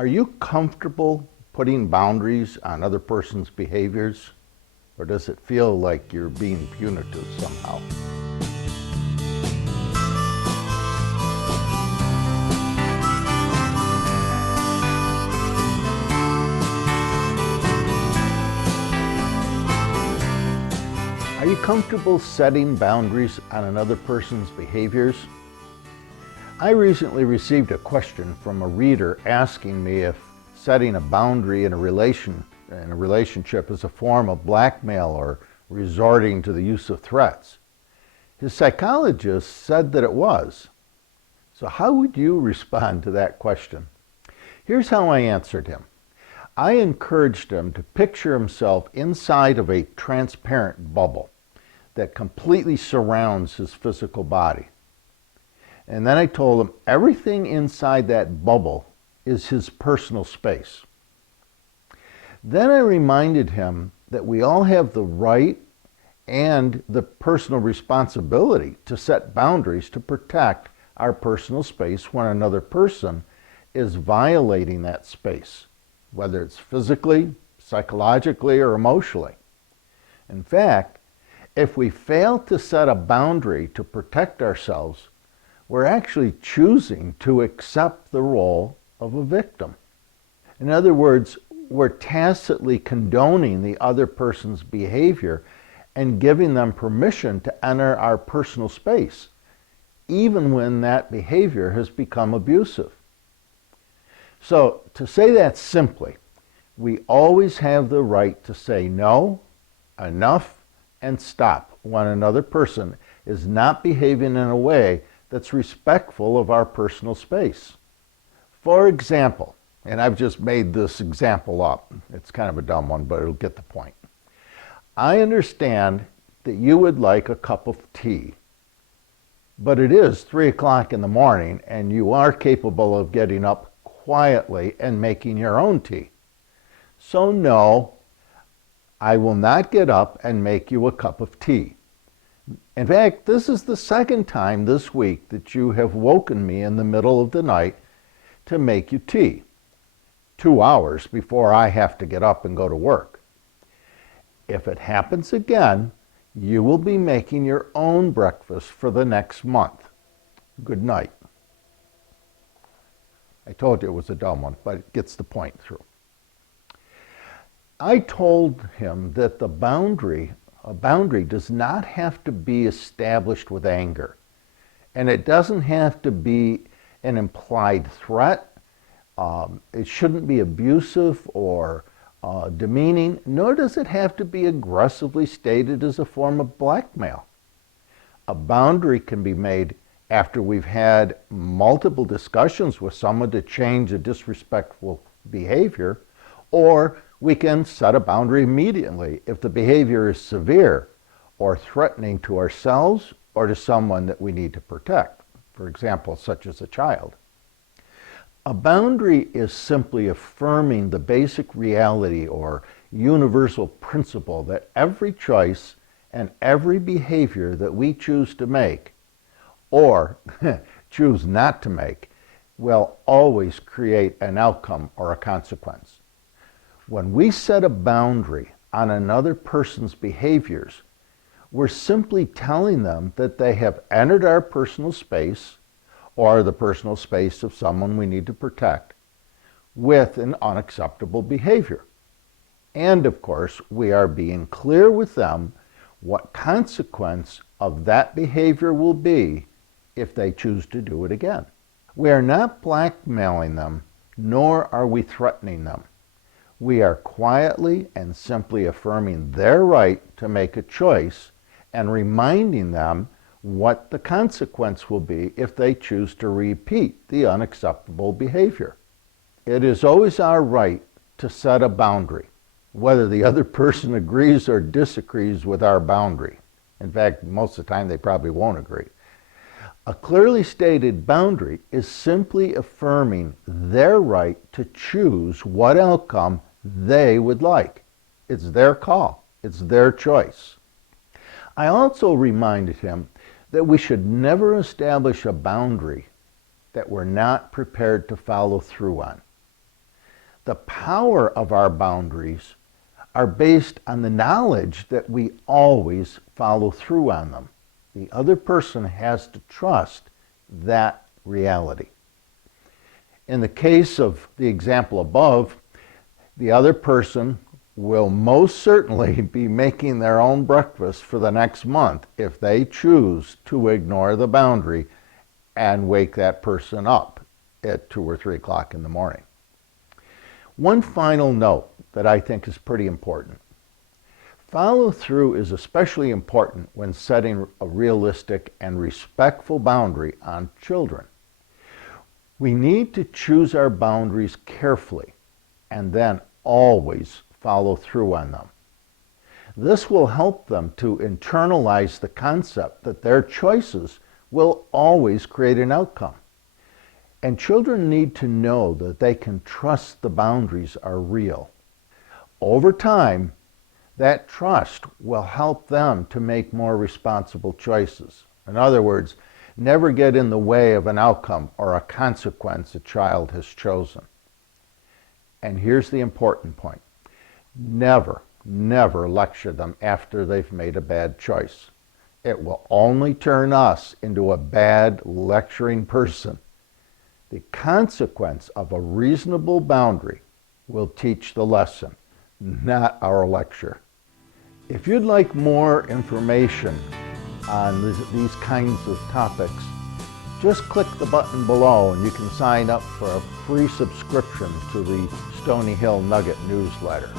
Are you comfortable putting boundaries on other person's behaviors? Or does it feel like you're being punitive somehow? Are you comfortable setting boundaries on another person's behaviors? I recently received a question from a reader asking me if setting a boundary in a relationship is a form of blackmail or resorting to the use of threats. His psychologist said that it was. So how would you respond to that question? Here's how I answered him. I encouraged him to picture himself inside of a transparent bubble that completely surrounds his physical body. And then I told him everything inside that bubble is his personal space. Then I reminded him that we all have the right and the personal responsibility to set boundaries to protect our personal space when another person is violating that space, whether it's physically, psychologically, or emotionally. In fact, if we fail to set a boundary to protect ourselves, we're actually choosing to accept the role of a victim. In other words, we're tacitly condoning the other person's behavior and giving them permission to enter our personal space, even when that behavior has become abusive. So, to say that simply, we always have the right to say no, enough, and stop when another person is not behaving in a way that's respectful of our personal space. For example, and I've just made this example up, it's kind of a dumb one, but it'll get the point. I understand that you would like a cup of tea, but it is 3 o'clock in the morning and you are capable of getting up quietly and making your own tea. So no, I will not get up and make you a cup of tea. In fact, this is the second time this week that you have woken me in the middle of the night to make you tea, 2 hours before I have to get up and go to work. If it happens again, you will be making your own breakfast for the next month. Good night. I told you it was a dumb one, but it gets the point through. I told him that a boundary does not have to be established with anger. And it doesn't have to be an implied threat. It shouldn't be abusive or demeaning, nor does it have to be aggressively stated as a form of blackmail. A boundary can be made after we've had multiple discussions with someone to change a disrespectful behavior, or we can set a boundary immediately if the behavior is severe or threatening to ourselves or to someone that we need to protect, for example, such as a child. A boundary is simply affirming the basic reality or universal principle that every choice and every behavior that we choose to make, or choose not to make, will always create an outcome or a consequence. When we set a boundary on another person's behaviors, we're simply telling them that they have entered our personal space or the personal space of someone we need to protect with an unacceptable behavior. And of course, we are being clear with them what consequence of that behavior will be if they choose to do it again. We are not blackmailing them, nor are we threatening them. We are quietly and simply affirming their right to make a choice and reminding them what the consequence will be if they choose to repeat the unacceptable behavior. It is always our right to set a boundary, whether the other person agrees or disagrees with our boundary. In fact, most of the time they probably won't agree. A clearly stated boundary is simply affirming their right to choose what outcome they would like. It's their call. It's their choice. I also reminded him that we should never establish a boundary that we're not prepared to follow through on. The power of our boundaries are based on the knowledge that we always follow through on them. The other person has to trust that reality. In the case of the example above, the other person will most certainly be making their own breakfast for the next month if they choose to ignore the boundary and wake that person up at 2 or 3 o'clock in the morning. One final note that I think is pretty important. Follow through is especially important when setting a realistic and respectful boundary on children. We need to choose our boundaries carefully and then always follow through on them. This will help them to internalize the concept that their choices will always create an outcome. And children need to know that they can trust the boundaries are real. Over time, that trust will help them to make more responsible choices. In other words, never get in the way of an outcome or a consequence a child has chosen. And here's the important point. Never lecture them after they've made a bad choice. It will only turn us into a bad lecturing person. The consequence of a reasonable boundary will teach the lesson, not our lecture. If you'd like more information on these kinds of topics, just click the button below and you can sign up for a free subscription to the Stony Hill Nugget newsletter.